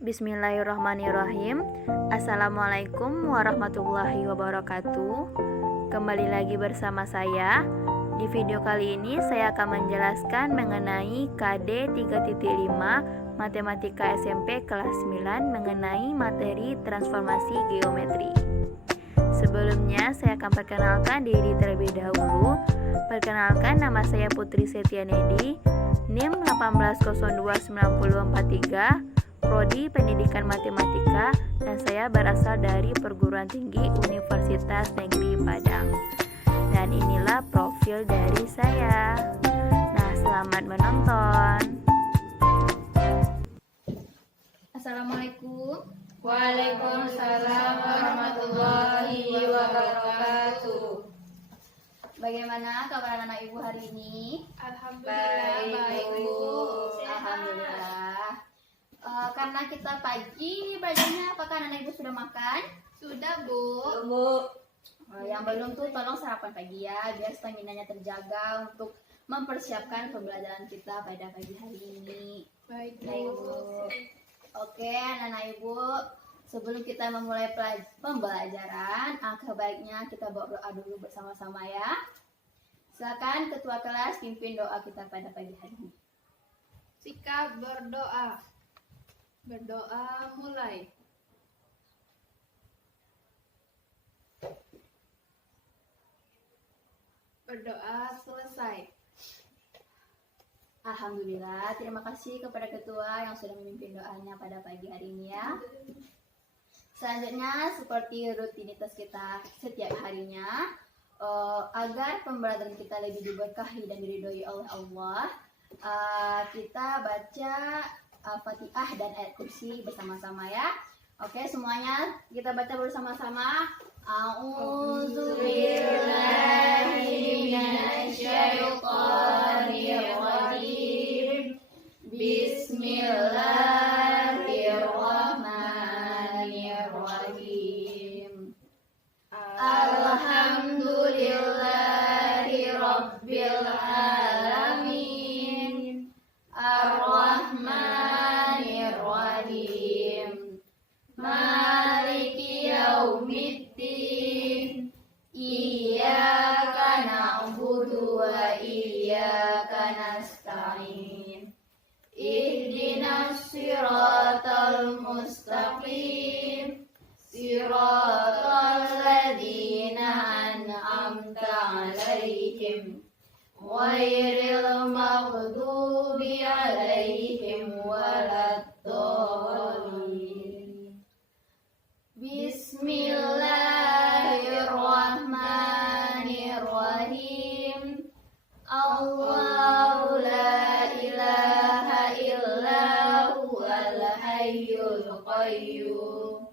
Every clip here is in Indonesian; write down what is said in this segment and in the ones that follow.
Bismillahirrahmanirrahim. Assalamualaikum warahmatullahi wabarakatuh. Kembali lagi bersama saya. Di video kali ini saya akan menjelaskan mengenai KD 3.5 Matematika SMP kelas 9 mengenai materi transformasi geometri. Sebelumnya saya akan perkenalkan diri terlebih dahulu. Perkenalkan, nama saya Putri Setianedi, NIM 1802943, Prodi Pendidikan Matematika, dan saya berasal dari Perguruan Tinggi Universitas Negeri Padang. Dan inilah profil dari saya. Nah, selamat menonton. Assalamualaikum. Waalaikumsalam warahmatullahi wabarakatuh. Bagaimana kabar anak ibu hari ini? Alhamdulillah baik Bu. Alhamdulillah. Karena kita pagi belajarnya, apakah anak ibu sudah makan? Sudah Bu. Yang belum tuh tolong sarapan pagi ya, biar stamina-nya terjaga untuk mempersiapkan pembelajaran kita pada pagi hari ini. Baik Baik, Bu. Bu. Oke, anak ibu, sebelum kita memulai pembelajaran, alangkah baiknya kita berdoa dulu bersama-sama ya. Silakan ketua kelas pimpin doa kita pada pagi hari ini. Sikap berdoa. Berdoa mulai. Berdoa selesai. Alhamdulillah, terima kasih kepada ketua yang sudah memimpin doanya pada pagi hari ini ya. Selanjutnya, seperti rutinitas kita setiap harinya, agar pembelajaran kita lebih diberkahi dan diridhoi oleh Allah, kita baca Al-Fatihah dan ayat kursi bersama-sama ya. Oke, semuanya kita baca bersama-sama. A'udzubillahi minasyaitonirrajim. Bismillahirrahmanirrahim. Alhamdulillahi rabbil alamin. Ar-Rahmanir-Rahim. Maliki yaumiddin. Iyyaka na'budu wa iyyaka nasta'in. Ihdinas siratal mustaqim. Siratal ladzina an'amta 'alaihim ghairil maghdubi 'alaihim waladdallin. Bismillahirrahmanirrahim. Allahu la ilaha illa huwal hayyul qayyum.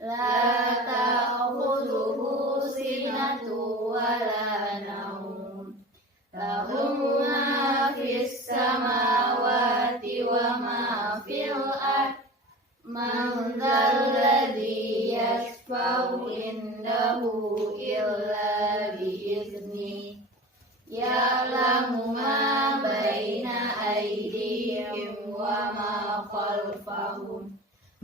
La ta'khudhuhu sinatun wa la nawm. Lahu ma fis samawati wa ma fil ard. Man dzal ladzi yashfa'u indahu illa bi'idznihi. Ya'lamu ma baina aydihim wa ma khalfahum.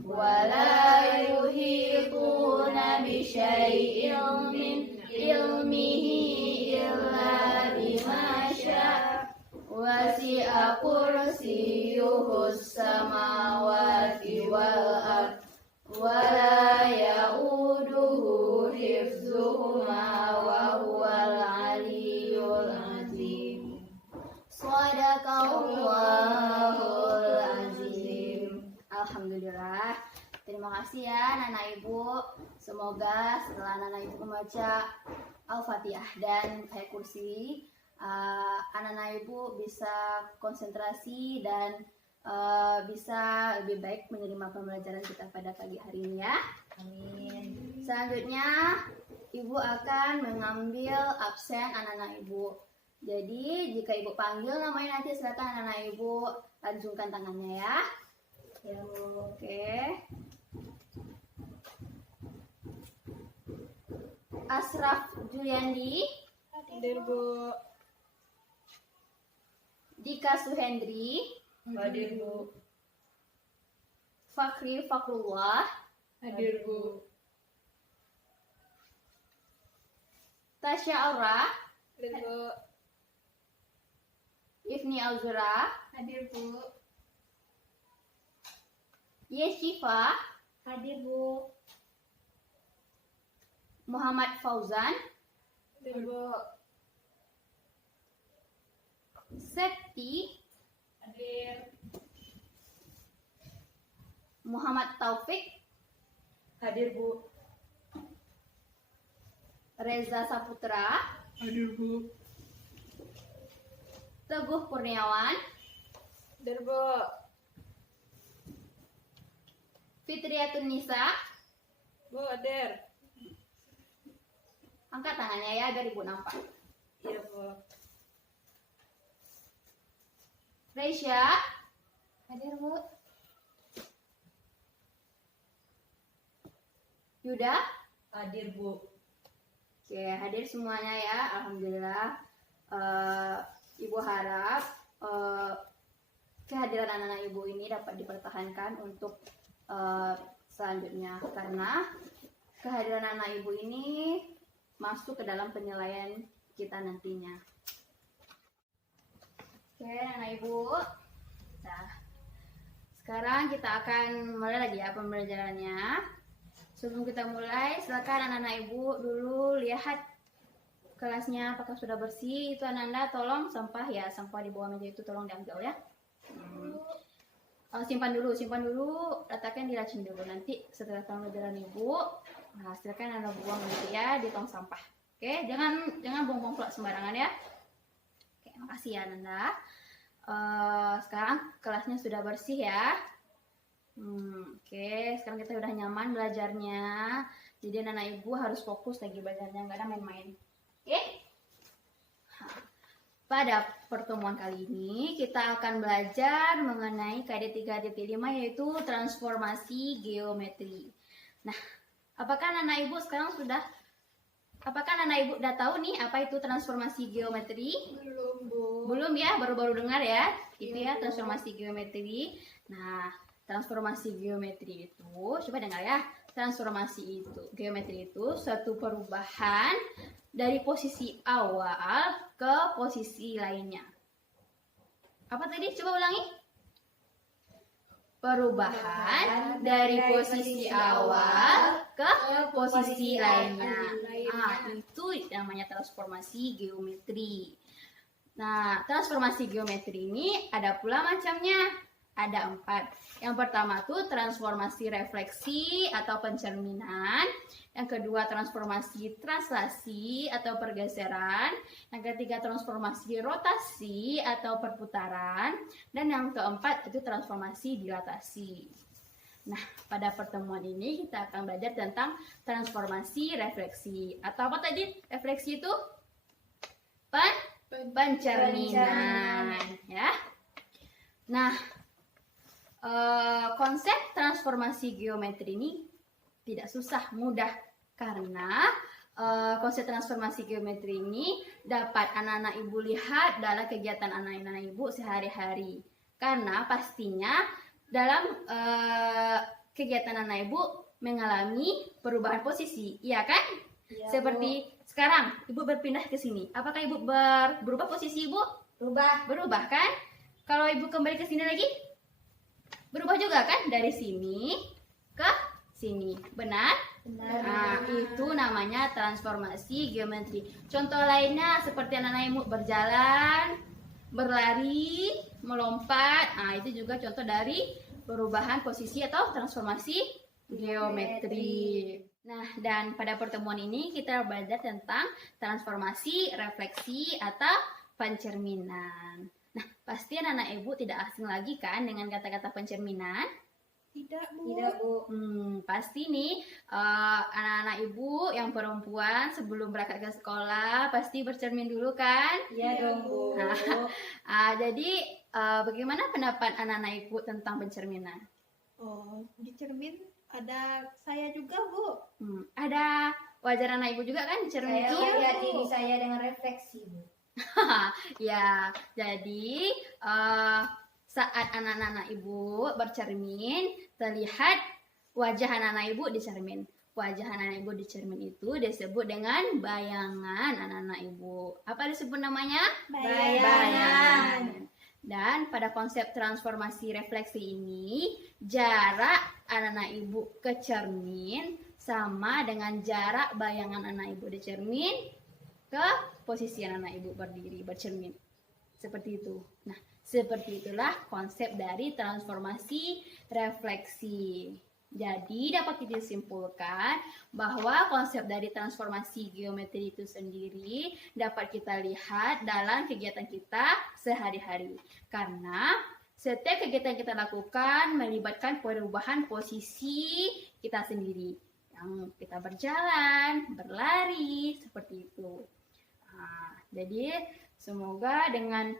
Wa la yuhituna bi syai'in min ilmihi illa bima syaa. Wasi'a kursiyyuhus samawati wal ard. Wa la ya'uduhu hifdzuhuma wa huwal 'aliyyul 'azim. Shadaqallahul 'azim. Alhamdulillah. Terima kasih ya anak ibu. Semoga setelah anak ibu membaca Al-Fatihah dan ayat kursi, anak-anak ibu bisa konsentrasi dan bisa lebih baik menerima pembelajaran kita pada pagi hari ini ya. Amin. Selanjutnya, ibu akan mengambil absen anak-anak ibu. Jadi, jika ibu panggil namanya nanti silakan anak-anak ibu lanjutkan tangannya ya. Ya, oke. Asraf Juliandi. Hadir Bu. Dika Suhendri. Hadir Bu. Fakri Fakrullah. Hadir, Bu. Tasya Aura. Hadir, Bu. Ifni Alzura. Hadir, Bu. Yeshifa. Hadir, Bu. Muhammad Fauzan. Hadir, Bu. Septi. Hadir. Muhammad Taufik. Hadir, Bu. Reza Saputra. Hadir, Bu. Teguh Kurniawan. Hadir, Bu. Fitriatun Nisa. Bu, hadir. Angkat tangannya ya agar ibu nampak. Iya, Bu. Reisha. Hadir, Bu. Yuda. Hadir, Bu. Oke, hadir semuanya ya. Alhamdulillah. Ibu harap kehadiran anak-anak ibu ini dapat dipertahankan untuk selanjutnya, karena kehadiran anak ibu ini masuk ke dalam penilaian kita nantinya. Oke, anak ibu. Nah, sekarang kita akan mulai lagi ya pembelajarannya. Sebelum kita mulai, silakan anak-anak ibu dulu lihat kelasnya apakah sudah bersih. Itu Ananda tolong sampah ya, sampah di bawah meja itu tolong diambil ya. Simpan dulu, letakkan di racun dulu. Nanti setelah pembelajaran ibu, nah silakan Anda buang nanti ya di tong sampah. Oke, jangan buang-buang pula sembarangan ya. Oke, makasih ya Ananda. Sekarang kelasnya sudah bersih ya. Oke, sekarang kita udah nyaman belajarnya. Jadi anak ibu harus fokus lagi belajarnya, nggak ada main-main. Oke? Pada pertemuan kali ini kita akan belajar mengenai KD 3.5 yaitu transformasi geometri. Nah, apakah anak ibu udah tahu nih apa itu transformasi geometri? Belum, Bu. Belum ya, baru-baru dengar ya. Itu ya transformasi geometri. Nah, transformasi geometri itu, coba dengar ya. Transformasi itu, geometri itu suatu perubahan dari posisi awal ke posisi lainnya. Apa tadi? Coba ulangi. Perubahan dari posisi awal ke posisi lainnya. Itu namanya transformasi geometri. Nah, transformasi geometri ini ada pula macamnya. Ada 4. Yang pertama tuh transformasi refleksi atau pencerminan. Yang kedua transformasi translasi atau pergeseran. Yang ketiga transformasi rotasi atau perputaran. Dan yang keempat itu transformasi dilatasi. Nah, pada pertemuan ini kita akan belajar tentang transformasi refleksi. Atau apa tadi? Refleksi itu pencerminan. Ya. Nah, konsep transformasi geometri ini tidak susah, mudah, karena konsep transformasi geometri ini dapat anak-anak ibu lihat dalam kegiatan anak-anak ibu sehari-hari. Karena pastinya dalam kegiatan anak ibu mengalami perubahan posisi, iya kan? Ya, Seperti sekarang ibu berpindah ke sini, apakah ibu berubah posisi ibu? Berubah kan? Kalau ibu kembali ke sini lagi? Berubah juga kan, dari sini ke sini, benar? Nah, itu namanya transformasi geometri. Contoh lainnya seperti anak-anak ibu berjalan, berlari, melompat. Nah, itu juga contoh dari perubahan posisi atau transformasi geometri. Nah, dan pada pertemuan ini kita belajar tentang transformasi refleksi atau pencerminan. Nah, pasti anak-anak ibu tidak asing lagi kan dengan kata-kata pencerminan? Tidak, Bu. Pasti nih anak-anak ibu yang perempuan sebelum berangkat ke sekolah pasti bercermin dulu kan? Iya dong, Bu. Jadi bagaimana pendapat anak-anak ibu tentang pencerminan? Oh, di cermin ada saya juga, Bu. Ada wajar anak ibu juga kan di cermin Saya itu? lihat diri saya dengan refleksi, Bu. Ya, jadi saat anak-anak ibu bercermin, terlihat wajah anak-anak ibu di cermin. Wajah anak-anak ibu di cermin itu disebut dengan bayangan anak-anak ibu. Apa disebut namanya? Bayangan. Dan pada konsep transformasi refleksi ini, jarak anak-anak ibu ke cermin sama dengan jarak bayangan anak ibu di cermin ke posisi anak ibu berdiri bercermin. Seperti itu. Nah, seperti itulah konsep dari transformasi refleksi. Jadi dapat kita simpulkan bahwa konsep dari transformasi geometri itu sendiri dapat kita lihat dalam kegiatan kita sehari-hari. Karena setiap kegiatan yang kita lakukan melibatkan perubahan posisi kita sendiri. Yang kita berjalan, berlari, seperti itu. Nah, jadi semoga dengan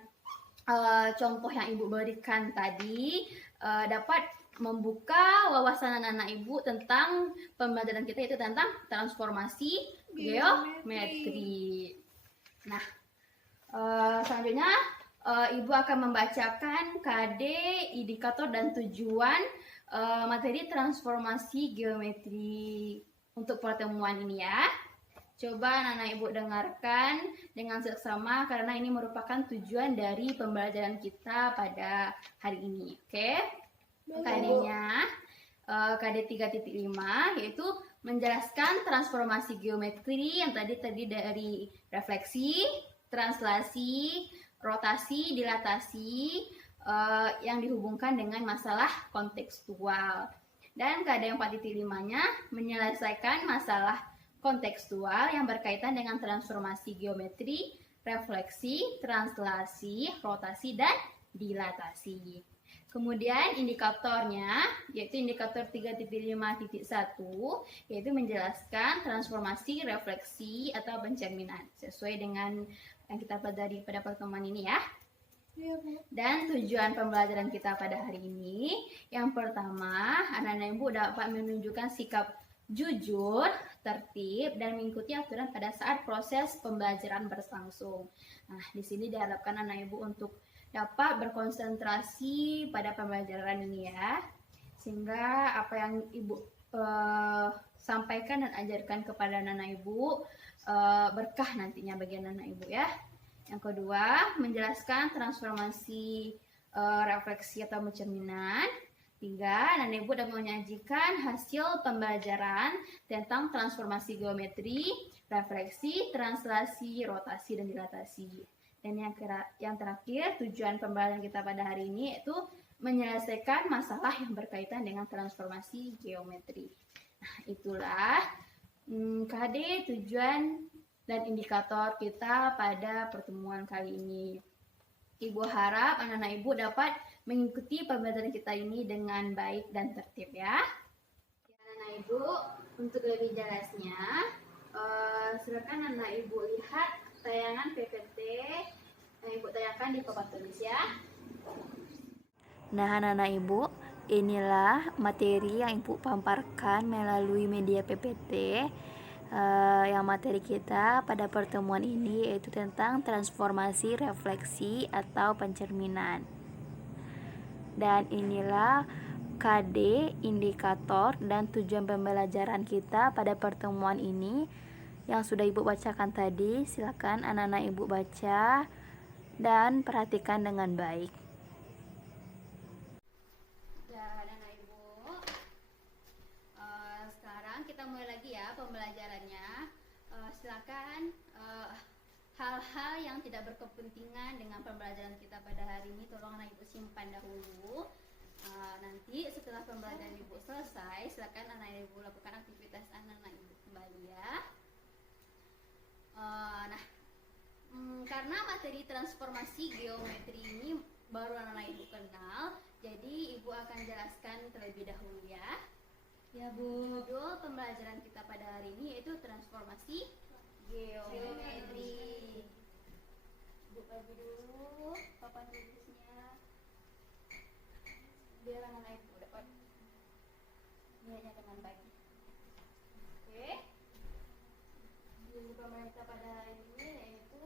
contoh yang Ibu berikan tadi dapat membuka wawasan anak-anak Ibu tentang pembelajaran kita itu tentang transformasi geometri. Nah, selanjutnya Ibu akan membacakan KD, indikator dan tujuan materi transformasi geometri untuk pertemuan ini ya. Coba anak-anak Ibu dengarkan dengan seksama karena ini merupakan tujuan dari pembelajaran kita pada hari ini. Oke? KD-nya KD 3.5 yaitu menjelaskan transformasi geometri yang tadi dari refleksi, translasi, rotasi, dilatasi yang dihubungkan dengan masalah kontekstual. Dan KD 4.5-nya menyelesaikan masalah kontekstual yang berkaitan dengan transformasi geometri, refleksi, translasi, rotasi, dan dilatasi. Kemudian indikatornya yaitu indikator 3.5.1 yaitu menjelaskan transformasi, refleksi, atau pencerminan sesuai dengan yang kita pelajari pada pertemuan ini ya. Dan tujuan pembelajaran kita pada hari ini yang pertama, anak-anak Ibu dapat menunjukkan sikap jujur, tertib, dan mengikuti aturan pada saat proses pembelajaran berlangsung. Nah, di sini diharapkan anak Ibu untuk dapat berkonsentrasi pada pembelajaran ini ya, sehingga apa yang Ibu sampaikan dan ajarkan kepada anak-anak Ibu berkah nantinya bagi anak-anak Ibu ya. Yang kedua, menjelaskan transformasi refleksi atau pencerminan. 3. Anak-anak Ibu dapat menyajikan hasil pembelajaran tentang transformasi geometri, refleksi, translasi, rotasi, dan dilatasi. Dan yang terakhir, tujuan pembelajaran kita pada hari ini yaitu menyelesaikan masalah yang berkaitan dengan transformasi geometri. Nah, itulah KD, tujuan, dan indikator kita pada pertemuan kali ini. Ibu harap anak-anak Ibu dapat mengikuti pembelajaran kita ini dengan baik dan tertib ya. Anak-anak Ibu, untuk lebih jelasnya, silakan anak Ibu lihat tayangan PPT yang Ibu tayangkan di papan tulis ya. Nah, anak-anak Ibu, inilah materi yang Ibu paparkan melalui media PPT. Yang materi kita pada pertemuan ini yaitu tentang transformasi refleksi atau pencerminan. Dan inilah KD, indikator, dan tujuan pembelajaran kita pada pertemuan ini yang sudah Ibu bacakan tadi. Silakan anak-anak Ibu baca dan perhatikan dengan baik. Sekarang kita mulai lagi ya pembelajarannya. Silakan hal-hal yang tidak berkepentingan dengan pembelajaran kita pada hari ini tolong anak Ibu simpan dahulu. Nanti setelah pembelajaran Ibu selesai, silakan anak Ibu lakukan aktivitas anak Ibu kembali ya. Karena materi transformasi geometri ini baru anak Ibu kenal, jadi Ibu akan jelaskan terlebih dahulu ya. Ya Bu. Judul pembelajaran kita pada hari ini yaitu transformasi geometri. Buka dulu papan tulisnya biar anak Ibu dapat melihatnya dengan baik. Oke. Judul pembelajaran kita pada hari ini yaitu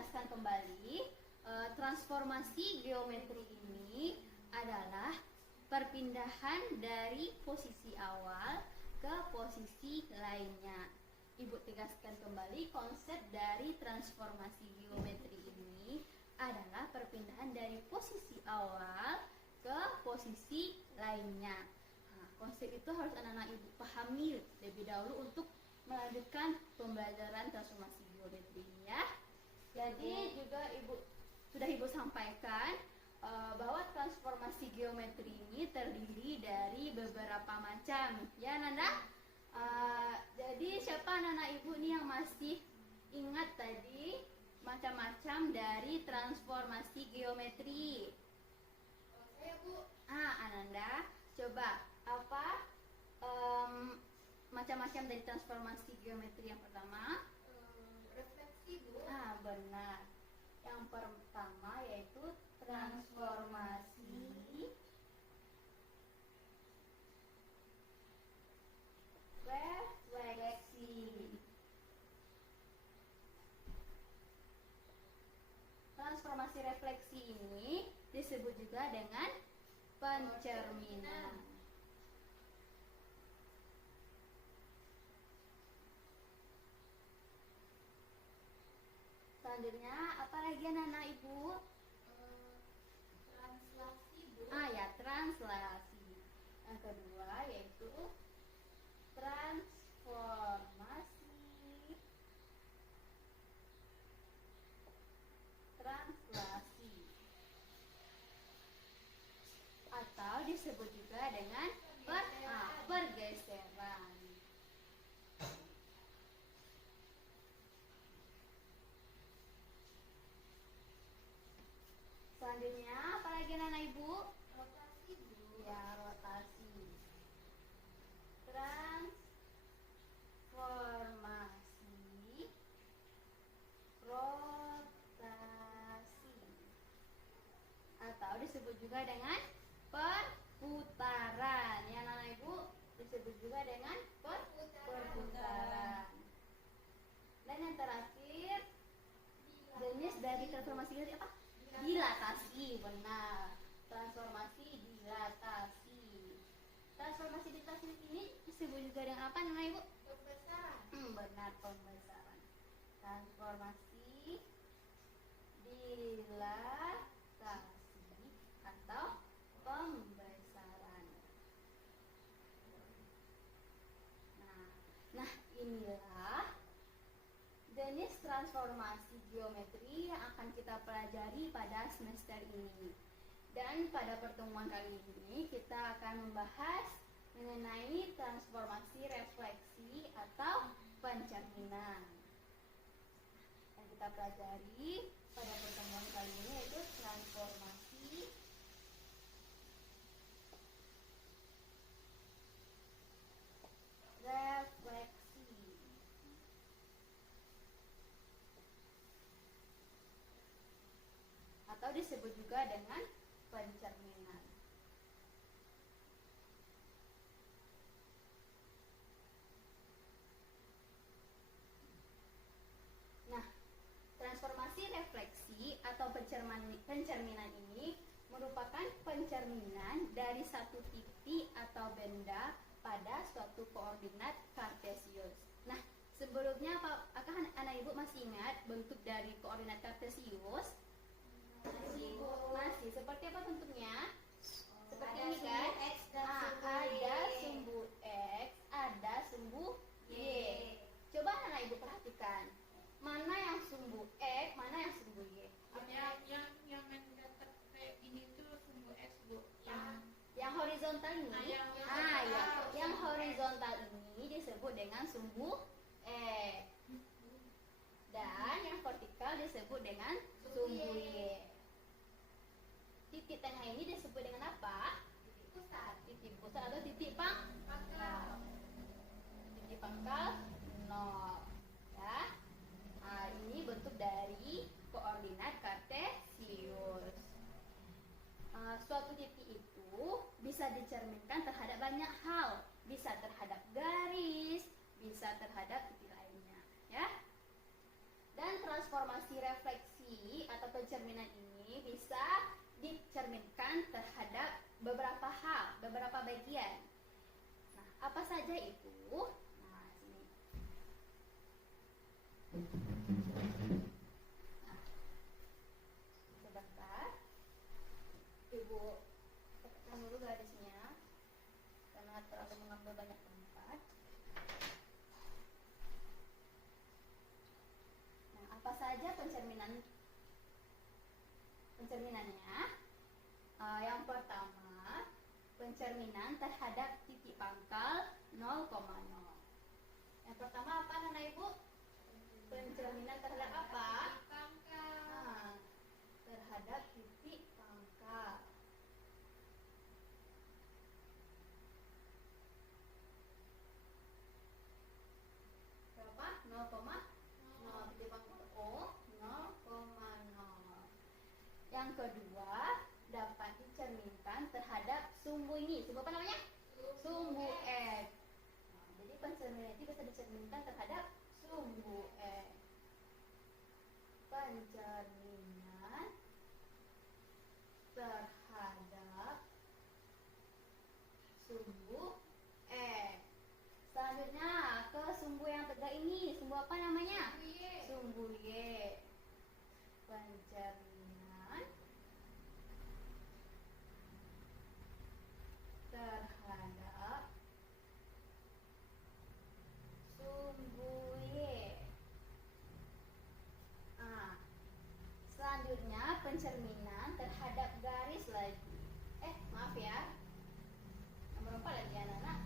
tegaskan kembali, transformasi geometri ini adalah perpindahan dari posisi awal ke posisi lainnya. Ibu tegaskan kembali, konsep dari transformasi geometri ini adalah perpindahan dari posisi awal ke posisi lainnya. Nah, konsep itu harus anak-anak ibu pahami lebih dahulu untuk melanjutkan pembelajaran transformasi geometri ini ya. Jadi juga sudah ibu sampaikan bahwa transformasi geometri ini terdiri dari beberapa macam ya Nanda. Jadi siapa anak-anak ibu nih yang masih ingat tadi macam-macam dari transformasi geometri? Saya Bu. Ananda, coba apa macam-macam dari transformasi geometri yang pertama? Refleksi Bu. Benar. Yang pertama yaitu transformasi refleksi. Transformasi refleksi ini disebut juga dengan pencerminan. Selanjutnya apa lagi anak-anak ibu? Translasi Bu. Ya, translasi. Yang kedua yaitu translasi atau disebut juga dengan pergeseran. Selanjutnya apa lagi anak ibu? Rotasi Bu. Ya, rotasi. Transformasi rotasi atau disebut juga dengan perputaran ya anak ibu, disebut juga dengan perputaran. Dan yang terakhir jenis dari transformasi ini apa? Dilatasi. Benar, transformasi dilatasi. Transformasi dilatasi ini disebut juga dengan apa anak ibu? Pembesaran. Benar, pembesaran. Transformasi dilatasi atau pembesaran. Nah, inilah jenis transformasi geometri yang akan kita pelajari pada semester ini. Dan pada pertemuan kali ini kita akan membahas mengenai transformasi refleksi atau pencerminan. Yang kita pelajari pada pertemuan kali ini yaitu transformasi refleksi atau disebut juga dengan pencerminan. Nah, transformasi refleksi atau pencerminan ini merupakan pencerminan dari satu titik atau benda pada suatu koordinat kartesius. Nah, sebelumnya apakah anak ibu masih ingat bentuk dari koordinat kartesius? Masih. Seperti apa bentuknya? Seperti ini kan? Ada sumbu X, ada sumbu Y. Coba anak ibu perhatikan, mana yang sumbu X, mana yang sumbu Y? Yang mendatar kayak ini tuh sumbu X Bu. Yang horizontal ini? Yang horizontal ini disebut dengan sumbu X. Dan yang vertikal disebut dengan sumbu Y. Titik tengah ini disebut dengan apa? Titik pusat atau titik pangkal. Titik pangkal 0. Ya. Ini bentuk dari koordinat kartesius. Suatu titik itu bisa dicerminkan terhadap banyak hal. Bisa terhadap garis, bisa terhadap titik lainnya. Ya. Dan transformasi refleksi refleksi atau pencerminan ini bisa dicerminkan terhadap beberapa hal, beberapa bagian. Nah, apa saja itu? Nah, sini. Nah, sebentar. Ibu tekan dulu garisnya karena terlalu mengambil banyak tempat. Nah, apa saja pencerminannya? Yang pertama, pencerminan terhadap titik pangkal 0,0. Yang pertama apa, Nana Ibu? Pencerminan terhadap apa? Nah, terhadap titik pangkal. Berapa? 0,0. Titik pangkal O 0,0. Yang kedua, dapat dicerminkan terhadap sumbu ini. Sumbu apa namanya? Sumbu X. Nah, jadi pencerminan itu bisa dicerminkan terhadap sumbu X. Pencerminan terhadap sumbu X. Selanjutnya ke sumbu yang tegak ini. Sumbu apa namanya? Sumbu Y. Pencerminan terhadap sumbu Y. Selanjutnya pencerminan terhadap garis lagi. Maaf ya. Nomor 4 lagi ya, anak-anak.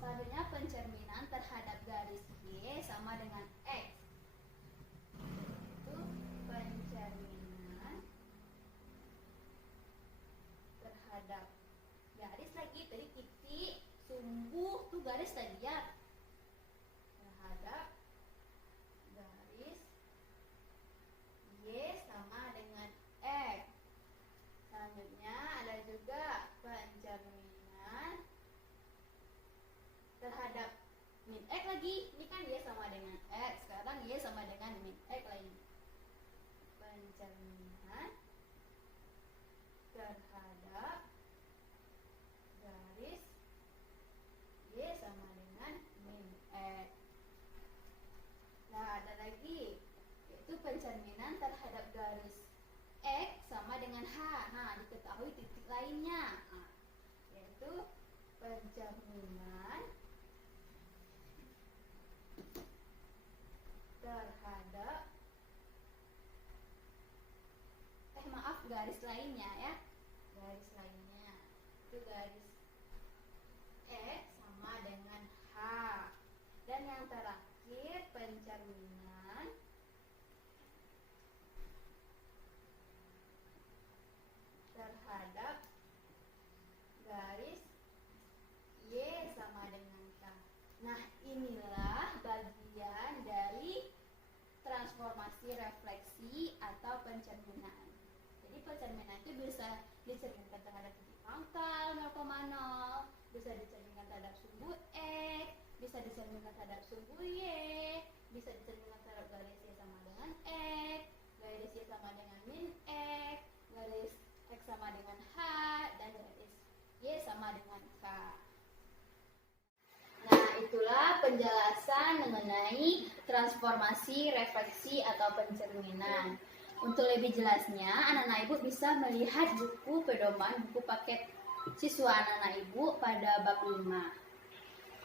Selanjutnya pencerminan terhadap garis Y sama dengan X. Itu pencerminan terhadap garis lagi, tadi titik, sumbu tuh garis tadi ya. Terhadap garis Y sama dengan X. Selanjutnya ada juga pencerminan terhadap min X lagi. Ini kan Y sama dengan X, sekarang Y sama dengan min X lagi. Pencerminan terhadap garis Y sama dengan min X. Nah, ada lagi, yaitu pencerminan terhadap garis X sama dengan H. Nah, diketahui titik lainnya, yaitu pencerminan terhadap garis lainnya ya. Garis lainnya itu garis X sama dengan H. Dan yang terakhir pencerminan terhadap garis Y sama dengan K. Nah, inilah bagian dari transformasi refleksi atau pencerminan. Jadi pencerminan itu bisa dicerminkan terhadap titik pangkal 0,0, bisa dicerminkan terhadap sumbu X, bisa dicerminkan terhadap sumbu Y, bisa dicerminkan terhadap garis Y sama dengan X, garis Y sama dengan min X, garis X sama dengan H, dan garis Y sama dengan K. Nah, itulah penjelasan mengenai transformasi refleksi atau pencerminan. Untuk lebih jelasnya, anak-anak ibu bisa melihat buku pedoman, buku paket siswa anak-anak ibu pada bab 5.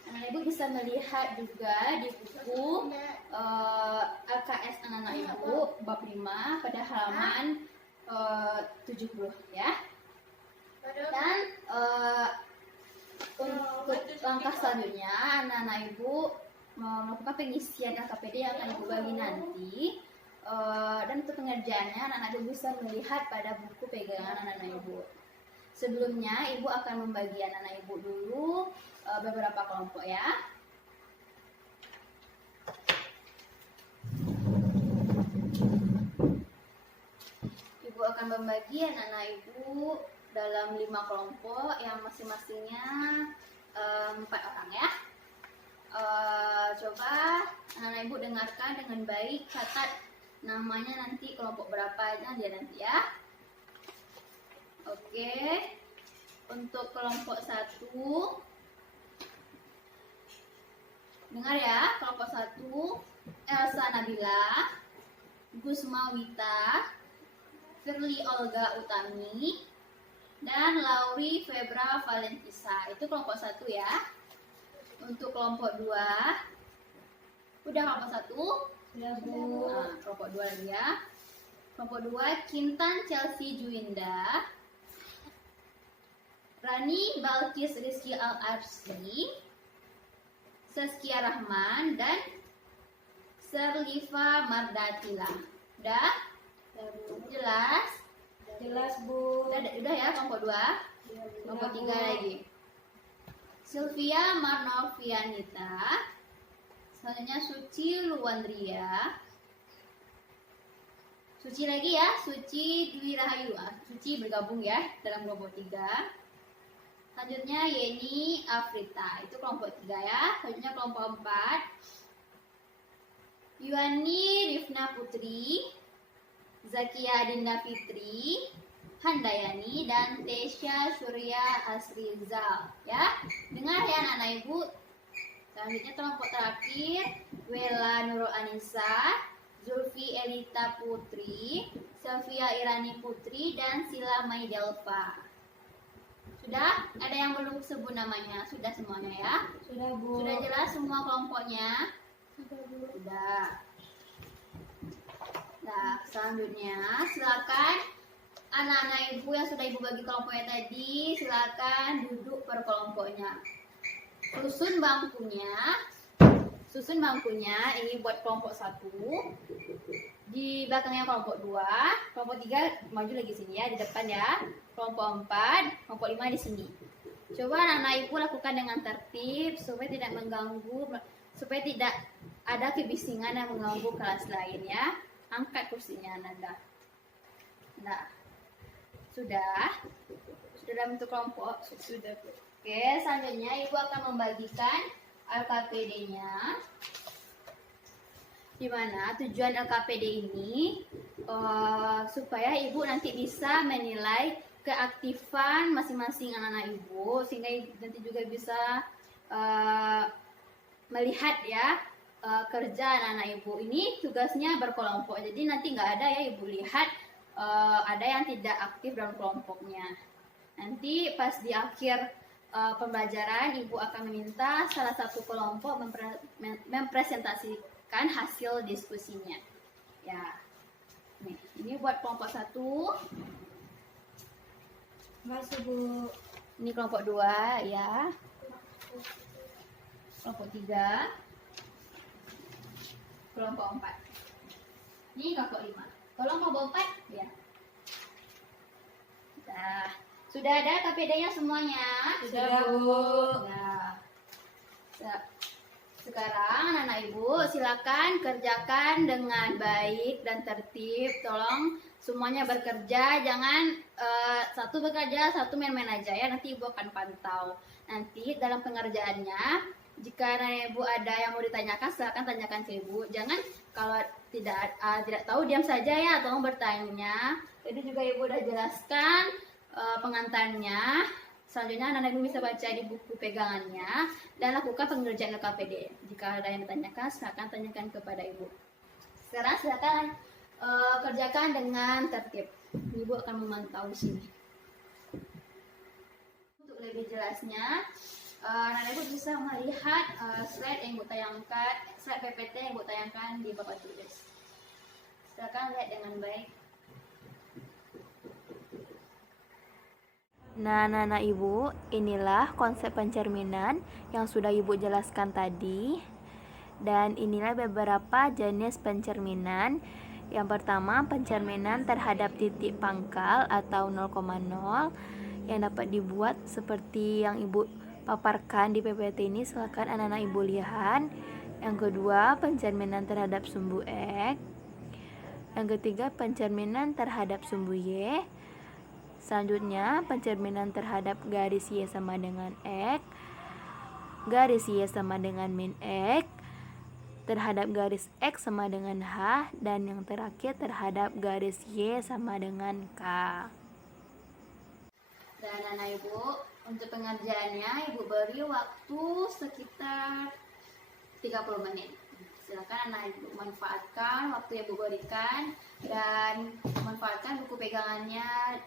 Anak-anak ibu bisa melihat juga di buku LKS anak-anak ibu bab 5 pada halaman 70 ya. Dan untuk langkah selanjutnya, anak-anak ibu melakukan pengisian LKPD yang akan ibu bagi nanti. Dan untuk pengerjaannya, anak-anak ibu bisa melihat pada buku pegangan anak-anak ibu. Sebelumnya, ibu akan membagi anak-anak ibu dulu beberapa kelompok ya. Ibu akan membagi anak-anak ibu dalam 5 kelompok yang masing-masingnya 4 orang ya. Coba anak-anak ibu dengarkan dengan baik, catat namanya nanti kelompok berapanya dia nanti ya. Oke, untuk kelompok 1, dengar ya, kelompok 1 Elsa Nabila, Gusma Wita, Firly Olga Utami, dan Lauri Febra Valentisa. Itu kelompok 1 ya. Untuk kelompok 2, udah kelompok 1? Sudah, Bu. Nah, kelompok 2 lagi ya. Kelompok 2 Kintan Chelsea Juwinda, Rani Balkis Rizky Al-Arsi, Saskia Rahman, dan Serlifa Mardatila. Udah? Jelas? Jelas, Bu. Udah ya kelompok 2. Kelompok 3 lagi. Sylvia Marnovianita. Selanjutnya Suci Luandria. Suci lagi ya, Suci Dwi Rahayu. Suci bergabung ya dalam kelompok 3. Selanjutnya Yeni Afrita, itu kelompok 3 ya. Selanjutnya kelompok 4 Yuani Rifna Putri, Zakia Dinda Fitri, Handayani, dan Tesya Surya Asrizal ya. Dengar ya anak-anak ibu. Selanjutnya kelompok terakhir Wela Nurul Anissa, Zulfi Elita Putri, Sylvia Irani Putri, dan Sila Maidelva. Sudah? Ada yang belum sebut namanya? Sudah semuanya ya? Sudah, Bu. Sudah jelas semua kelompoknya? Sudah. Nah, selanjutnya silakan anak-anak ibu yang sudah ibu bagi kelompoknya tadi, silakan duduk per kelompoknya. Susun bangkunya ini buat kelompok 1. Di belakangnya kelompok 2, kelompok 3 maju lagi sini ya, di depan ya. Kelompok 4, kelompok 5 di sini. Coba anak-anak ibu lakukan dengan tertib supaya tidak mengganggu, supaya tidak ada kebisingan yang mengganggu kelas lain ya. Angkat kursinya Nanda. Nah, sudah dalam bentuk kelompok. Sudah. Oke, selanjutnya ibu akan membagikan LKPD-nya. Di mana tujuan LKPD ini supaya ibu nanti bisa menilai keaktifan masing-masing anak-anak ibu, sehingga nanti juga bisa melihat ya kerja anak-anak ibu. Ini tugasnya berkelompok, jadi nanti nggak ada ya ibu lihat ada yang tidak aktif dalam kelompoknya. Nanti pas di akhir pembelajaran ibu akan meminta salah satu kelompok mempresentasikan hasil diskusinya ya. Nih, ini buat kelompok 1. Masuk, Bu. Ini kelompok 2 ya. Kelompok 3. Kelompok 4. Ini kelompok 5. Tolong kelompok 4 ya. Nah, sudah ada KPD-nya semuanya? Sudah, Bu. Nah, sekarang anak-anak ibu silakan kerjakan dengan baik dan tertib. Tolong semuanya bekerja, jangan satu bekerja, satu main-main aja ya. Nanti ibu akan pantau. Nanti dalam pengerjaannya, jika anak ibu ada yang mau ditanyakan, silakan tanyakan ke ibu. Jangan kalau tidak tahu diam saja ya, tolong bertanya. Jadi juga ibu udah jelaskan pengantarnya. Selanjutnya anak-anak ibu bisa baca di buku pegangannya dan lakukan pengerjaan LKPD. Jika ada yang ditanyakan, silakan tanyakan kepada ibu. Sekarang silakan kerjakan dengan tertib. Ibu akan memantau di sini. Untuk lebih jelasnya, anak-anak ibu bisa melihat slide yang ibu tayangkan, slide PPT yang ibu tayangkan di papan tulis. Silakan lihat dengan baik. Nah, anak-anak ibu, inilah konsep pencerminan yang sudah ibu jelaskan tadi. Dan inilah beberapa jenis pencerminan. Yang pertama, pencerminan terhadap titik pangkal atau 0,0 yang dapat dibuat seperti yang ibu paparkan di PPT ini. Silakan anak-anak ibu lihat. Yang kedua, pencerminan terhadap sumbu X. Yang ketiga, pencerminan terhadap sumbu Y. Selanjutnya, pencerminan terhadap garis Y sama dengan X, garis Y sama dengan min X, terhadap garis X sama dengan H, dan yang terakhir terhadap garis Y sama dengan K. Dan anak ibu, untuk pengerjaannya ibu beri waktu sekitar 30 menit. Silakan anak ibu manfaatkan waktu yang ibu berikan dan manfaatkan buku pegangannya.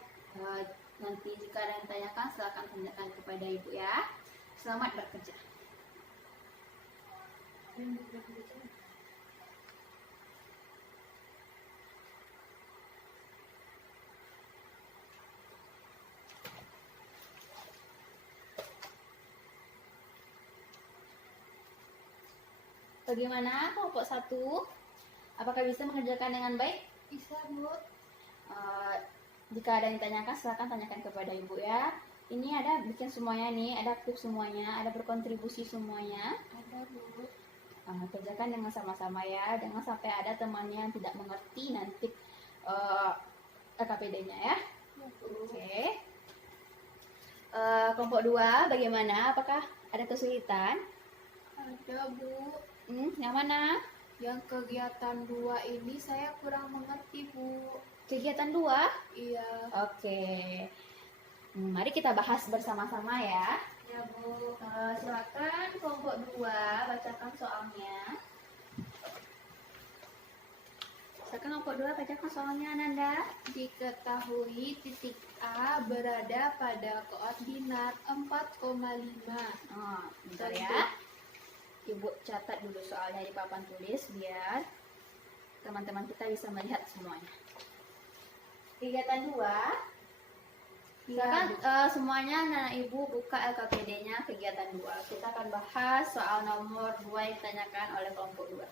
Nanti jika ada yang ditanyakan silakan tanyakan kepada ibu ya. Selamat bekerja. Bagaimana kelompok 1? Apakah bisa mengerjakan dengan baik? Bisa, Bu. Jika ada yang ditanyakan, silakan tanyakan kepada ibu ya. Ini ada bikin semuanya nih, ada aktif semuanya, ada berkontribusi semuanya. Ada, Bu. Kerjakan dengan sama-sama ya, jangan sampai ada temannya yang tidak mengerti nanti LKPD-nya ya. Oke. Kelompok 2 bagaimana? Apakah ada kesulitan? Ada, Bu. Yang mana? Yang kegiatan 2 ini saya kurang mengerti, Bu. Kegiatan 2? Iya. Oke. Mari kita bahas bersama-sama ya. Ya, Bu. Silakan kelompok 2 bacakan soalnya. Silakan kelompok 2 bacakan soalnya Ananda. Diketahui titik A berada pada koordinat 4,5. Bentar ya. Ibu catat dulu soalnya di papan tulis biar teman-teman kita bisa melihat semuanya. Kegiatan 2. Silakan semuanya anak ibu buka LKPD-nya kegiatan 2. Kita akan bahas soal nomor 2 yang ditanyakan oleh kelompok 2.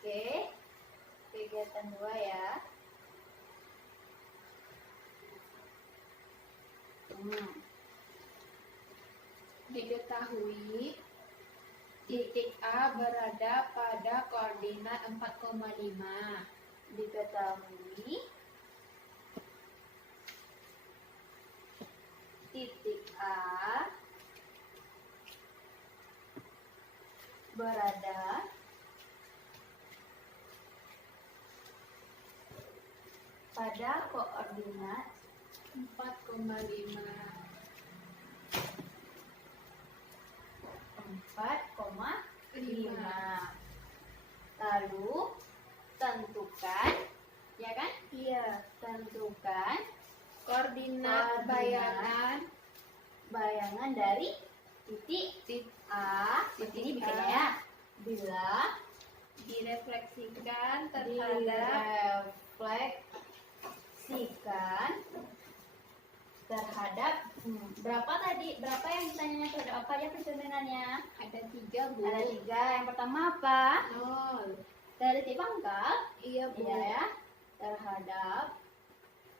Oke. Kegiatan 2 ya. Diketahui titik A berada pada koordinat 4,5. Diketahui titik A berada pada koordinat 4,5. 4,5. Lalu tentukan, ya kan? Iya. Tentukan Koordinat bayangan dari titik A. Seperti ini bikinnya ya. Bila direfleksikan terhadap direfleksikan terhadap berapa tadi? Berapa yang ditanya terhadap apa ya pencerminannya? ada 3, Bu. Ada 3. Yang pertama apa? 0. Dari titik pangkal. Iya, Bu. Iya ya. Terhadap.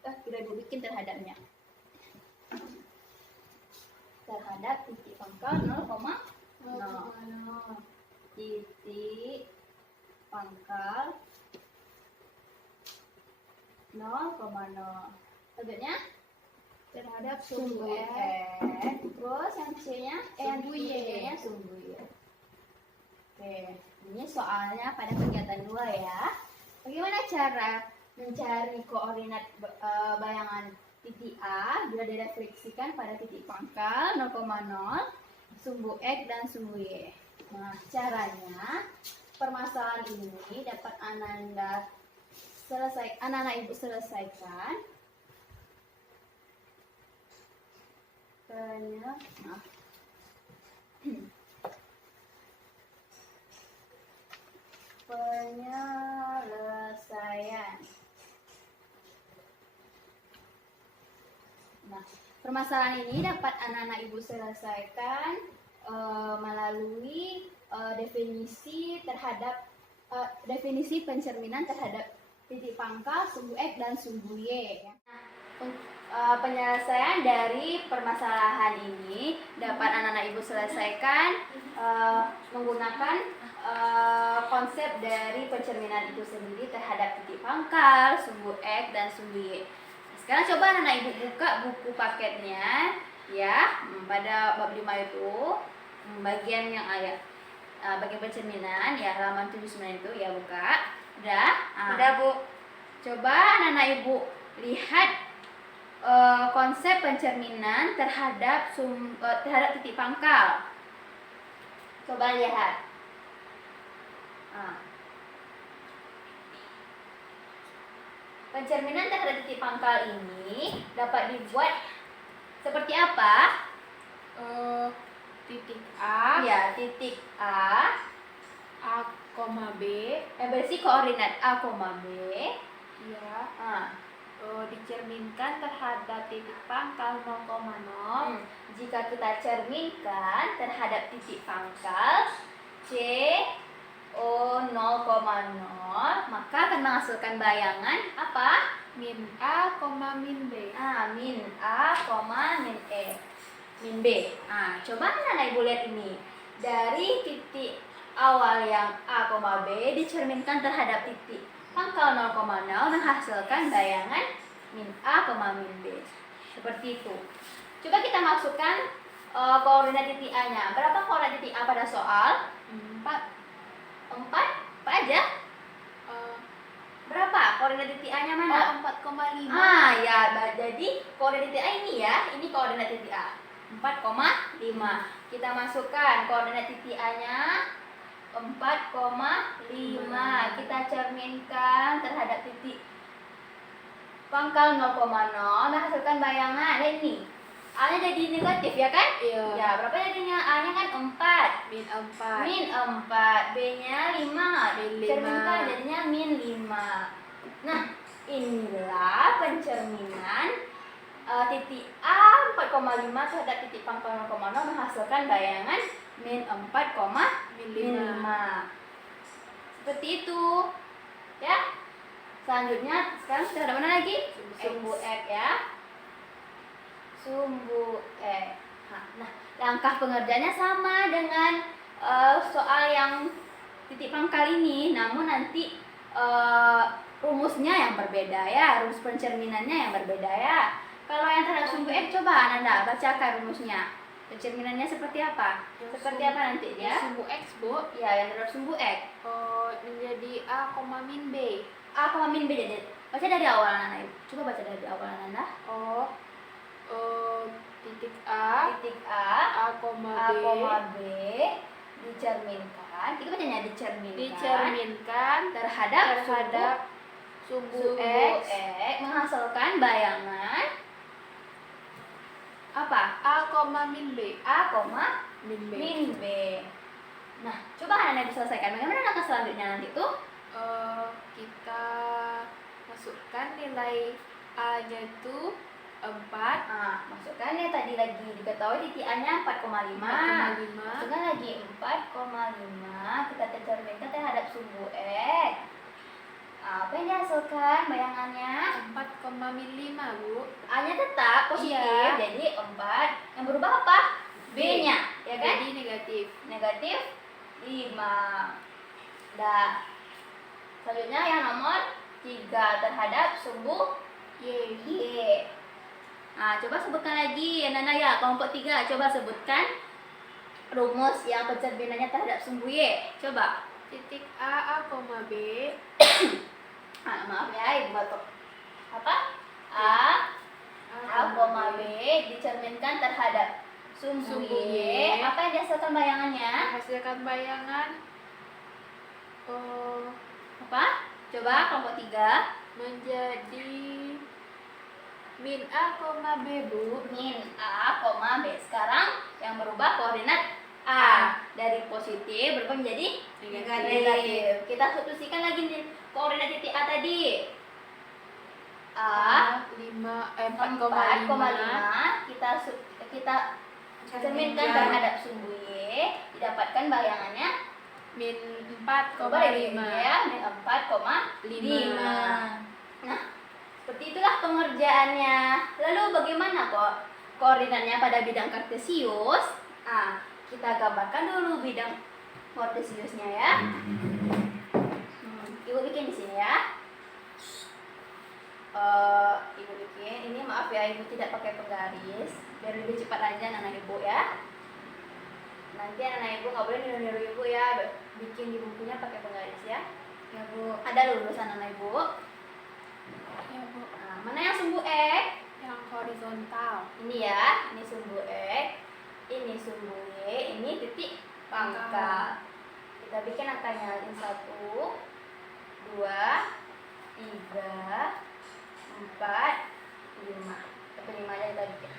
Kita dulu bikin terhadapnya. Terhadap titik pangkal 0,0. Titik pangkal 0,0. Selanjutnya Terhadap sumbu sumbu X. X. Terus yang C-nya yang Sumbu Y Y. nya sumbu Y. Oke, ini soalnya pada kegiatan 2 ya. Bagaimana cara mencari koordinat bayangan titik A bila direfleksikan pada titik pangkal 0,0, sumbu X dan sumbu Y. Nah, caranya permasalahan ini dapat anak-anak ibu selesaikan. Penyelesaian. Nah, permasalahan ini dapat anak-anak ibu selesaikan melalui definisi pencerminan terhadap titik pangkal, sumbu X dan sumbu Y. Penyelesaian dari permasalahan ini dapat anak-anak ibu selesaikan menggunakan konsep dari pencerminan itu sendiri terhadap titik pangkal, sumbu X dan sumbu Y. Sekarang coba anak-anak ibu buka buku paketnya ya, pada bab 5 itu bagian yang ayat bagian pencerminan ya, halaman 79 itu ya, buka. Udah? Udah, Bu. Coba anak-anak Ibu lihat konsep pencerminan terhadap terhadap titik pangkal. Coba lihat. Pencerminan terhadap titik pangkal ini dapat dibuat seperti apa? Titik A, Ya, titik A A, B, berisi koordinat A, B. ya, Ah, dicerminkan terhadap titik pangkal 0,0. Jika kita cerminkan terhadap titik pangkal C O 0,0, maka akan menghasilkan bayangan apa? Min A, min B. Min A, min E, min B. Coba anak Ibu lihat ini. Dari titik awal yang A, B dicerminkan terhadap titik pangkal 0,0 menghasilkan bayangan min A, min B. Seperti itu. Coba kita masukkan koordinat titik A-nya. Berapa koordinat titik A pada soal? 4. 4? Apa aja? Berapa koordinat titik A-nya mana? 4,5. Ya, jadi koordinat titik A ini ya. Ini koordinat titik A. 4,5. Kita masukkan koordinat titik A-nya 4,5. Kita cerminkan terhadap titik pangkal 0,0 menghasilkan bayangan. Nah, ini A-nya jadi negatif ya kan? Iya. Ya, berapa jadinya? A-nya kan 4. Min 4. Min 4, B-nya 5. Min 5. Cerminkan jadinya min 5. Nah, inilah pencerminan titik A 4,5 terhadap titik pangkal 0,0 menghasilkan bayangan min 4, Min min 5. Seperti itu. Ya. Selanjutnya sekarang sudah ada mana lagi? Sumbu X ya. Sumbu X. Nah, langkah pengerjaannya sama dengan soal yang titik pangkal ini, namun nanti rumusnya yang berbeda ya, rumus pencerminannya yang berbeda ya. Kalau yang terhadap sumbu X, coba Ananda bacakan rumusnya. Pencerminannya seperti apa? Seperti apa nanti ya? Sumbu X, Bu. Ya, yang terhadap sumbu X. Menjadi A, min B. A, min B jadi. Baca dari awal Ananda. Coba baca dari awal Ananda. Titik A, Titik A, A, B dicerminkan. Kita bacanya dicerminkan terhadap sumbu X X menghasilkan bayangan apa? A, min B. A, Min B. min B. Nah, coba Anda diselesaikan. Bagaimana langkah selanjutnya nanti tuh? Kita masukkan nilai A-nya itu 4. Masukkan ya tadi lagi diketahui titik A-nya 4,5. 4,5. Masukkan lagi 4,5. Kita cerminkan terhadap sumbu X. Apa yang dihasilkan bayangannya? 4,5, Bu. A-nya tetap positif, Iya. jadi 4. Yang berubah apa? B-nya, ya kan? Jadi negatif. Negatif 5. Dah. Selanjutnya yang nomor 3 terhadap sumbu Y. Y. Coba sebutkan lagi Nana ya, kelompok 3. Coba sebutkan rumus yang pencerminannya terhadap sumbu Y. Coba. Titik A, B. Maaf ya, Ibu batuk. Apa? A, B dicerminkan terhadap sumbu Sumbu Y. Y. Apa yang dihasilkan bayangannya? Hasilkan bayangan Apa? Coba kelompok 3. menjadi min A, B, Bu. Min A, B. Sekarang yang berubah koordinat A dari positif berubah menjadi negatif. Kita substitusikan lagi di koordinat titik A tadi. A 4,5 kita cerminkan terhadap sumbu Y, didapatkan bayangannya min coba dari 4,5. ya, min 4,5. Nah, seperti itulah pengerjaannya. Lalu bagaimana kok koordinatnya pada bidang kartesius? Kita gambarkan dulu bidang kartesiusnya ya. Ibu bikin di sini ya. Ibu bikin. Ini maaf ya, Ibu tidak pakai penggaris biar lebih cepat aja anak ibu ya. Nah, Nanti anak ibu nggak boleh niru-niru ibu ya, bikin di bukunya pakai penggaris ya. Ya, Bu. Ada lulusan anak ibu. Ya, Bu. Nah, mana yang sumbu X? Yang horizontal. Ini ya, ini sumbu X, ini sumbu Y, ini titik pangkal. Kita bikin angkanya, ini 1, 2, 3, 4, 5. Tapi 5 aja kita bikin.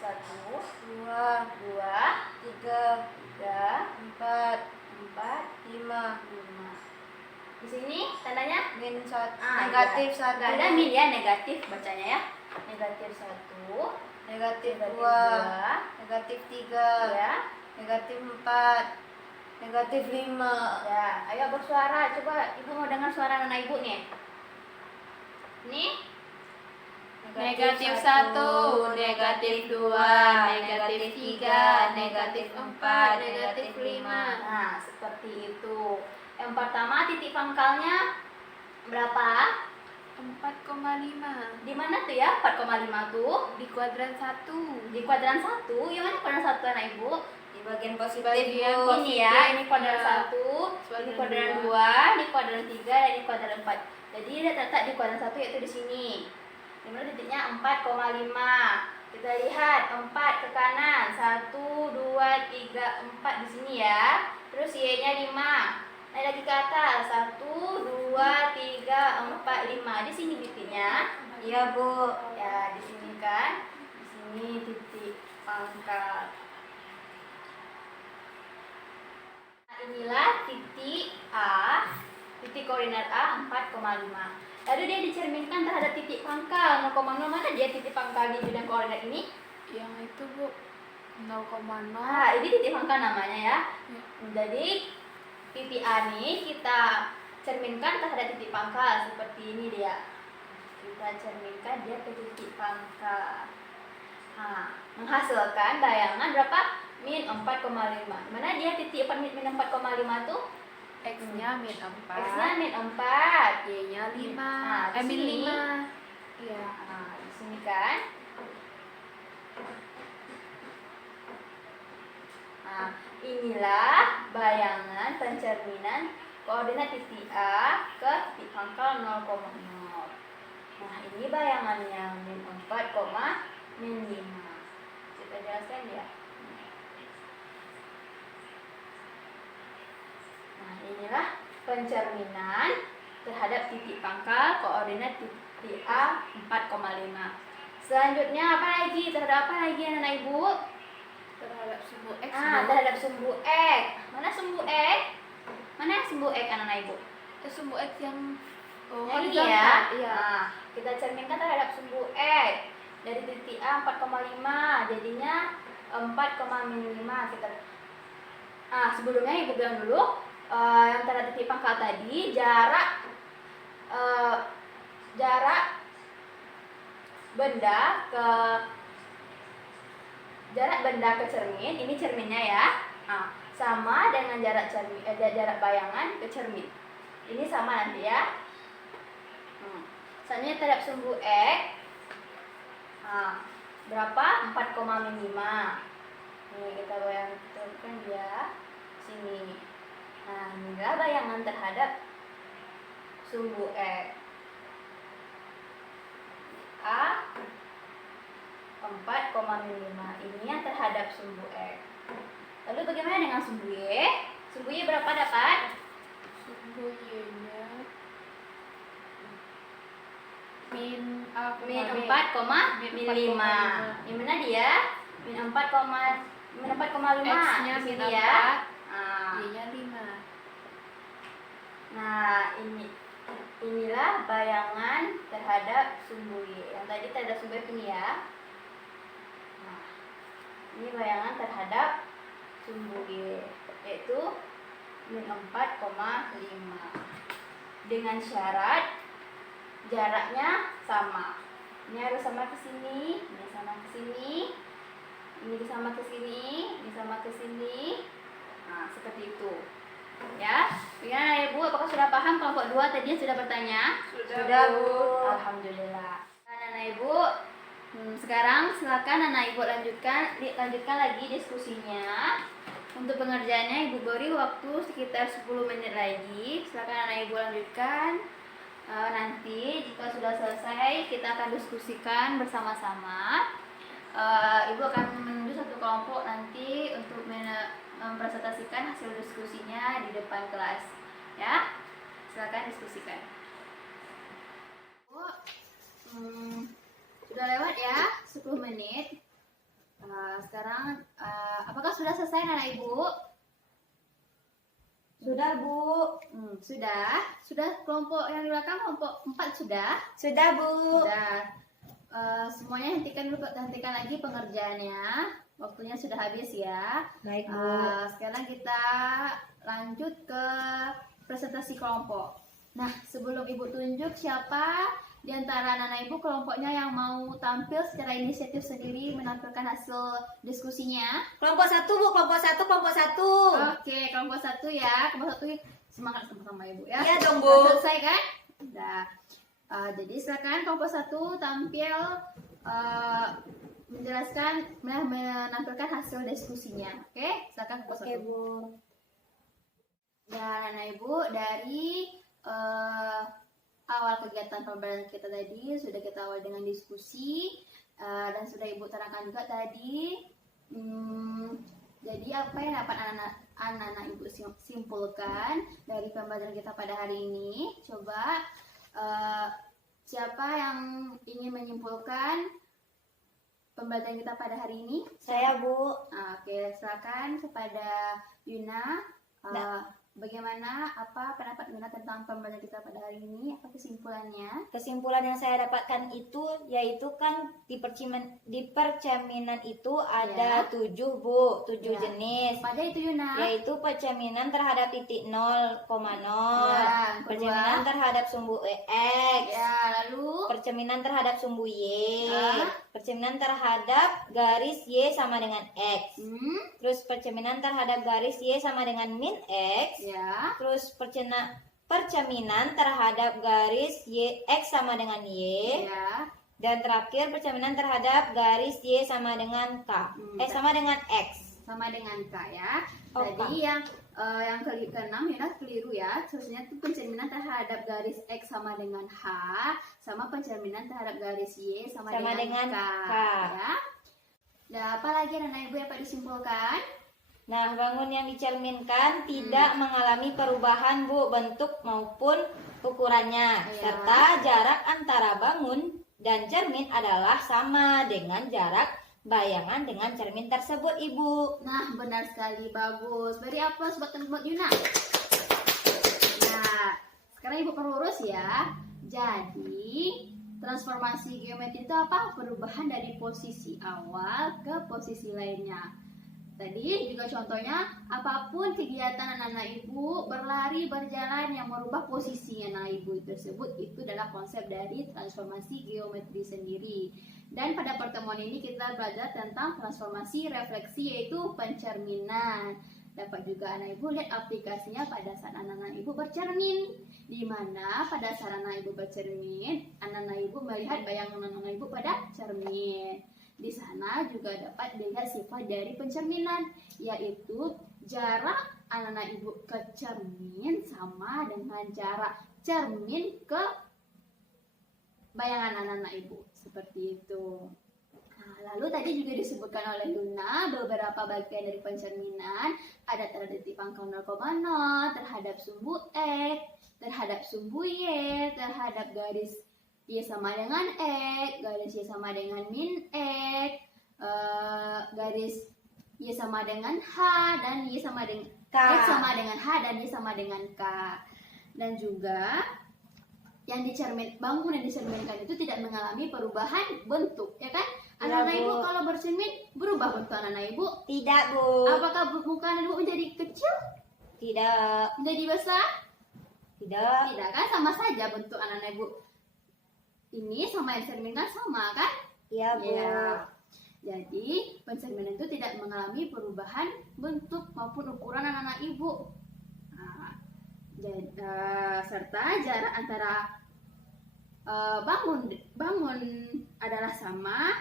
1, 2, 2, 3, 3, 4, 4, 5. 5. Di sini tandanya Min 1. Ah, Negatif iya. 1. Nggak ada min ya, negatif bacanya ya. Negatif 1, Negatif negatif 2. 2, Negatif 3. ya. Negatif 4. Negatif 5. Ya, ayo bersuara. Coba ibu mau dengar suara anak ibu nih. Nih. Negatif 1, negatif 2, negatif 3, negatif 4, negatif 5. Nah, seperti itu. Yang pertama titik pangkalnya berapa? 4,5 Di mana tuh ya 4,5 tuh? di kuadran 1. Di kuadran 1. Yang mana kuadran 1 anak ibu? Di bagian positif, Bagian Bu. positif. Ini ya, ini kuadran Ya. 1, ini Kuadran kuadran dua. 2, ini kuadran 3, dan ini kuadran 4. Jadi dia terletak di kuadran 1 yaitu di sini. Dimana titiknya 4,5. Kita lihat 4 ke kanan. 1, 2, 3, 4 di sini ya. Terus Y-nya 5. Naik lagi ke atas. 1, 2, 3, 4, 5. Di sini titiknya. Iya, Bu. Ya, di sini kan. Di sini titik pangkal. Nah, inilah titik A, titik koordinat A 4,5. Lalu dia dicerminkan terhadap titik pangkal 0,0. Mana dia titik pangkal di bidang koordinat ini? Yang itu, Bu, 0,0. Nah, ini titik pangkal namanya ya. Ya. Jadi titik A ini kita cerminkan terhadap titik pangkal seperti ini dia. Kita cerminkan dia ke titik pangkal. Nah, menghasilkan bayangan berapa? Min 4,5. Mana dia titik min 4,5 tuh? X-nya min 4. X-nya min 4. Y-nya 5. Nah, di Min sini. 5. Iya. Nah, di sini kan. Nah, inilah bayangan pencerminan koordinat titik A ke titik pangkal 0,0. Nah, ini bayangannya min 4, min 5. Kita jelaskan ya. Nah, inilah pencerminan terhadap titik pangkal koordinat titik A 4,5. Selanjutnya apa lagi? Terhadap apa lagi anak ibu? Terhadap sumbu X. Ah, Bu. terhadap sumbu X. Mana sumbu X? Mana sumbu X anak ibu? Sumbu X yang Yang ini ya. Iya. Nah, kita cerminkan terhadap sumbu X. Dari titik A 4,5 jadinya 4,5 kita. Ah, sebelumnya ibu bilang dulu yang terhadap titik pangkal tadi jarak benda ke cermin, ini cerminnya ya. Nah, sama dengan jarak bayangan ke cermin. Ini sama nanti ya. Misalnya terhadap sumbu X. Nah, berapa? 4,5. Ini kita bayangkan ya. Sini. Nah, inilah bayangan terhadap sumbu X. A 4,5. Ini yang terhadap sumbu X. Lalu bagaimana dengan sumbu Y? Sumbu Y berapa dapat? Sumbu Y-nya min Min 4,5. Di mana dia? Min 4,5 X-nya di min sini 4. ya. Nah, Y-nya 5. Nah, inilah bayangan terhadap sumbu Y. Yang tadi terhadap sumbu X ini ya. Nah, ini bayangan terhadap sumbu Y, yaitu min 4,5. Dengan syarat jaraknya sama. Ini harus sama ke sini, ini sama ke sini, ini sama ke sini, ini sama ke sini. Nah, seperti itu. Ya, ya Ibu, apakah sudah paham kelompok 2 tadi sudah bertanya? Sudah, Bu. Alhamdulillah. Anak-anak Ibu, Sekarang silakan anak ibu lanjutkan lagi diskusinya. Untuk pengerjaannya ibu beri waktu sekitar 10 menit lagi. Silakan anak ibu lanjutkan. Nanti jika sudah selesai kita akan diskusikan bersama-sama. Ibu akan menunjuk satu kelompok nanti untuk mempresentasikan hasil diskusinya di depan kelas. Ya, silakan diskusikan. Bu, sudah lewat ya 10 menit. Sekarang apakah sudah selesai anak ibu? Sudah, Bu. Sudah kelompok yang di belakang kelompok 4 sudah? Sudah, Bu. Sudah. Semuanya hentikan lagi pengerjaannya. Waktunya sudah habis ya. Baik, Bu. Sekarang kita lanjut ke presentasi kelompok. Nah, sebelum ibu tunjuk siapa di antara anak ibu kelompoknya yang mau tampil secara inisiatif sendiri menampilkan hasil diskusinya. Kelompok 1, Bu. Kelompok 1, kelompok 1. Oke, kelompok 1 ya. Kelompok 1 semangat sama-sama ibu ya. Iya dong, Sudah Bu. selesai kan? Udah. Jadi silakan kelompok 1 tampil menampilkan hasil diskusinya. Oke, silakan kelompok 1. Oke, Bu. Dan anak ibu dari awal kegiatan pembelajaran kita tadi sudah kita awal dengan diskusi dan sudah ibu terangkan juga tadi. Jadi apa yang dapat anak-anak ibu simpulkan dari pembelajaran kita pada hari ini? Coba siapa yang ingin menyimpulkan pembelajaran kita pada hari ini? Saya, Bu. Oke, silakan kepada Yuna. Bagaimana pendapat Yuna tentang pembelajaran kita pada hari ini? Apa kesimpulannya? Kesimpulan yang saya dapatkan itu yaitu kan di percerminan itu ada 7, Bu, 7 Ya. jenis. Pada itu Yuna. Yaitu percerminan terhadap titik 0,0, Ya, percerminan terhadap sumbu X, Ya, lalu percerminan terhadap sumbu Y, Ah. percerminan terhadap garis Y sama dengan X, terus percerminan terhadap garis Y sama dengan min X, ya, terus percerminan terhadap garis Y X sama dengan Y, ya, dan terakhir percerminan terhadap garis Y sama dengan K, sama dengan X. sama dengan K ya. Oh, Tadi yang keenam Yuna keliru ya. Seharusnya itu pencerminan terhadap garis X sama dengan H, sama pencerminan terhadap garis Y sama dengan K. Ya. Dan apa lagi anak ibu yang dapat disimpulkan? Nah, bangun yang dicerminkan tidak mengalami perubahan, Bu, bentuk maupun ukurannya, Ya. serta jarak antara bangun dan cermin adalah sama dengan jarak bayangan dengan cermin tersebut, Ibu. Nah, benar sekali, bagus. Beri aplaus buat Yuna. Nah, sekarang ibu perlurus ya. Jadi, transformasi geometri itu apa? Perubahan dari posisi awal ke posisi lainnya. Tadi juga contohnya, apapun kegiatan anak-anak ibu berlari, berjalan yang merubah posisinya anak ibu tersebut, itu adalah konsep dari transformasi geometri sendiri. Dan pada pertemuan ini kita belajar tentang transformasi refleksi, yaitu pencerminan. Dapat juga anak ibu lihat aplikasinya pada saat anak-anak ibu bercermin, di mana pada saat anak ibu bercermin, anak-anak ibu melihat bayangan anak-anak ibu pada cermin. Di sana juga dapat dilihat sifat dari pencerminan, yaitu jarak anak-anak ibu ke cermin sama dengan jarak cermin ke bayangan anak-anak ibu. Seperti itu. Nah, lalu tadi juga disebutkan oleh Luna beberapa bagian dari pencerminan. Ada terhadap pangkal 0,0, terhadap sumbu X, terhadap sumbu Y, terhadap garis Y sama dengan X, garis Y sama dengan min X, garis Y sama dengan H, dan Y sama dengan K. X sama dengan H, dan Y sama dengan K. Dan juga yang bangun yang dicerminkan itu tidak mengalami perubahan bentuk, ya kan? Anak-anak Bu. ibu kalau bercermin berubah bentuk anak-anak ibu. Tidak, Bu. Apakah muka anak ibu menjadi kecil, Tidak. menjadi besar? Tidak. Tidak kan, sama saja bentuk anak-anak ibu. Ini sama yang dicerminkan sama kan? Iya, Bu. Ya. Jadi pencerminan itu tidak mengalami perubahan bentuk maupun ukuran anak-anak ibu. Nah, serta jarak antara bangun adalah sama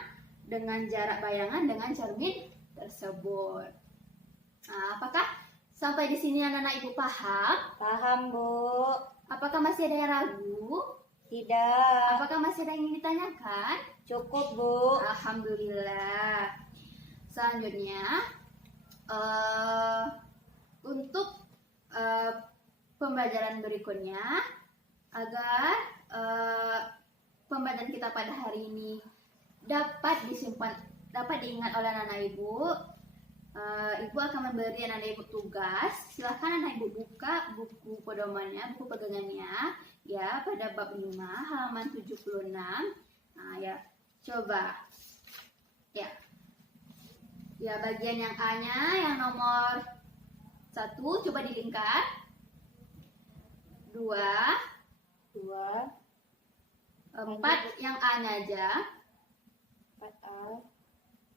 dengan jarak bayangan dengan cermin tersebut. Nah, apakah sampai di sini anak-anak ibu paham? Paham, Bu. Apakah masih ada yang ragu? Tidak. Apakah masih ada yang ingin ditanyakan? Cukup, Bu. Alhamdulillah. Selanjutnya, untuk pembelajaran berikutnya, agar pembelajaran kita pada hari ini dapat diingat oleh anak-anak ibu, ibu akan memberi anak-anak ibu tugas. Silahkan anak ibu buka buku pedomannya, buku pegangannya, ya, pada bab 5 halaman 76. Nah, ya, coba, ya, bagian yang A-nya, yang nomor 1, coba dilingkar. 2, 4 yang A-nya aja. 4A.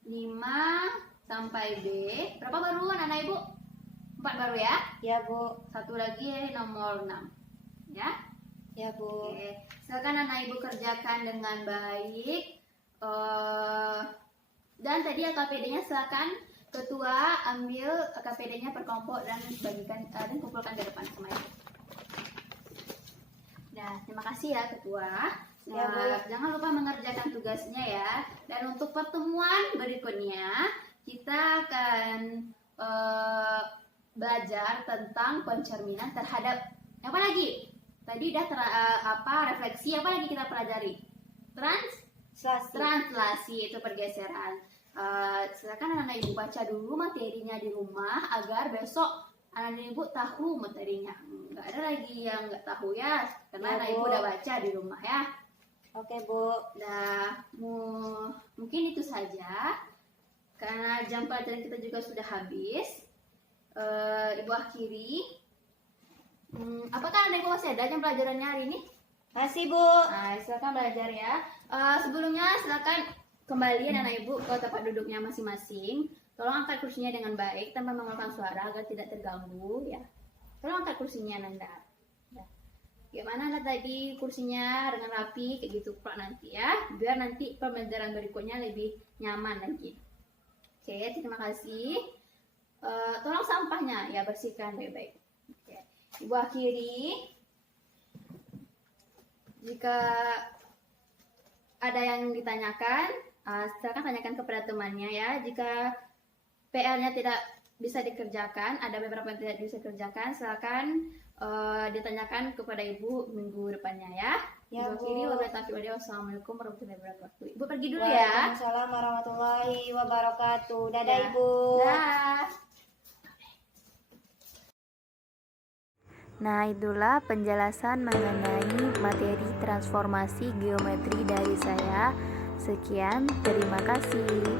5 sampai B. Berapa baru anak-anak ibu? 4 baru ya? Ya, Bu. Satu lagi nomor 6. Ya? Ya, Bu. Oke. Silakan anak ibu kerjakan dengan baik. Dan tadi AKPD-nya silakan ketua ambil AKPD-nya per kelompok dan bagikan dan kumpulkan ke depan sama ibu. Nah, terima kasih ya ketua. Ya, Bu. Jangan lupa mengerjakan tugasnya ya. Dan untuk pertemuan berikutnya kita akan belajar tentang pencerminan terhadap apa lagi? Tadi udah refleksi, apa lagi kita pelajari? Translasi itu pergeseran. Silakan anak-anak ibu baca dulu materinya di rumah agar besok anak-anak ibu tahu materinya. Nggak ada lagi yang nggak tahu ya, karena Ya, anak Bu. ibu udah baca di rumah ya. Oke, Bu. Nah, mungkin itu saja. Karena jam pelajaran kita juga sudah habis. Ibu akhiri. Apakah anak ibu masih ada jam pelajarannya hari ini? Masih, Bu. Nah, silakan belajar ya. Sebelumnya silakan kembali anak ibu ke tempat duduknya masing-masing. Tolong angkat kursinya dengan baik tanpa mengeluarkan suara agar tidak terganggu ya. Tolong angkat kursinya Nanda. Ya. Gimana Nanda tadi kursinya dengan rapi kayak gitu Pak nanti ya, biar nanti pembelajaran berikutnya lebih nyaman lagi. Oke, terima kasih. Tolong sampahnya ya bersihkan baik-baik. Oke. Ibu akhiri. Jika ada yang ditanyakan, silakan tanyakan kepada temannya ya. Jika PR-nya tidak bisa dikerjakan, ada beberapa yang tidak bisa dikerjakan, silakan ditanyakan kepada ibu minggu depannya ya. Ya, Ibu Bu. akhiri, wassalamualaikum warahmatullahi wabarakatuh. Ibu pergi dulu ya. Waalaikumsalam warahmatullahi wabarakatuh. Dadah, Ya. Ibu. Dah. Nah, itulah penjelasan mengenai materi transformasi geometri dari saya. Sekian, terima kasih.